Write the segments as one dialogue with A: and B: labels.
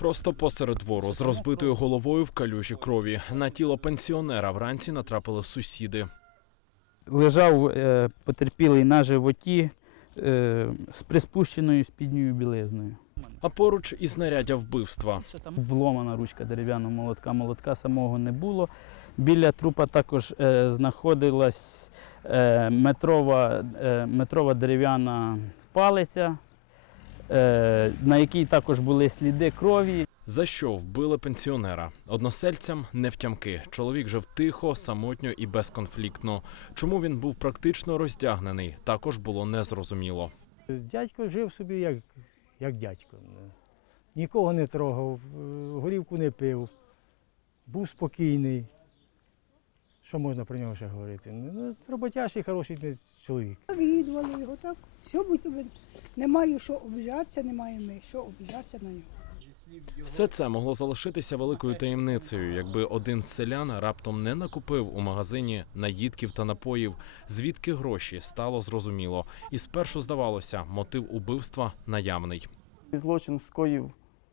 A: Просто посеред двору, з розбитою головою в калюжі крові. На тіло пенсіонера вранці натрапили сусіди.
B: Лежав потерпілий на животі з приспущеною спідньою білизною.
A: А поруч і знаряддя вбивства.
B: Вломана ручка дерев'яного молотка. Молотка самого не було. Біля трупа також знаходилась метрова дерев'яна палиця, на якій також були сліди крові.
A: За що вбили пенсіонера? Односельцям не втямки. Чоловік жив тихо, самотньо і безконфліктно. Чому він був практично роздягнений, також було незрозуміло.
C: Дядько жив собі як дядько. Нікого не трогав, горівку не пив, був спокійний. Що можна про нього ще говорити? Роботящий, хороший чоловік.
D: Відвали його, так, все будь немає що обіжатися, немає ми, що обіжатися на нього.
A: Все це могло залишитися великою таємницею, якби один з селян раптом не накупив у магазині наїдків та напоїв. Звідки гроші, стало зрозуміло. І спершу здавалося, мотив убивства наявний.
E: Злочин скоїв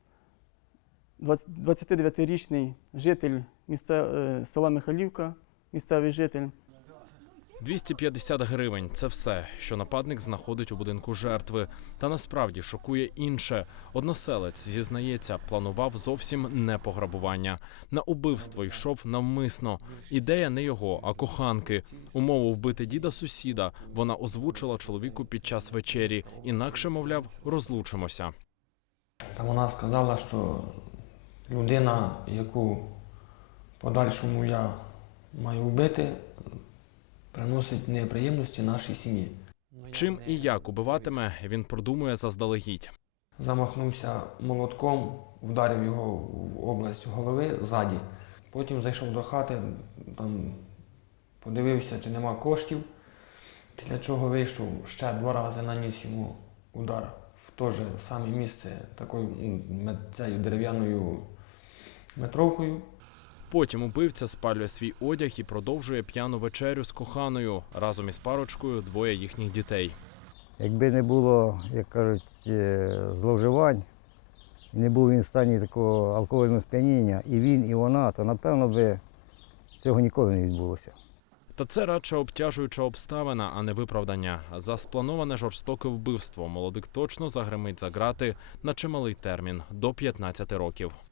E: 29-річний житель села Михайлівка, місцевий житель.
A: 250 гривень – це все, що нападник знаходить у будинку жертви. Та насправді шокує інше. Односелець, зізнається, планував зовсім не пограбування. На убивство йшов навмисно. Ідея не його, а коханки. Умову вбити діда сусіда вона озвучила чоловіку під час вечері. Інакше, мовляв, розлучимося.
F: Та вона сказала, що людина, яку в подальшому я маю вбити, приносить неприємності нашій сім'ї.
A: Чим і як убиватиме, він продумує заздалегідь.
F: Замахнувся молотком, вдарив його в область голови ззаді. Потім зайшов до хати, там подивився, чи нема коштів, після чого вийшов, ще 2 рази наніс йому удар в те ж саме місце такою цією дерев'яною метровкою.
A: Потім убивця спалює свій одяг і продовжує п'яну вечерю з коханою. Разом із парочкою 2 їхніх дітей.
G: Якби не було, як кажуть, зловживань, і не був він в стані такого алкогольного сп'яніння, і він, і вона, то, напевно, би цього ніколи не відбулося.
A: Та це радше обтяжуюча обставина, а не виправдання. За сплановане жорстоке вбивство молодик точно загримить за ґрати на чималий термін – до 15 років.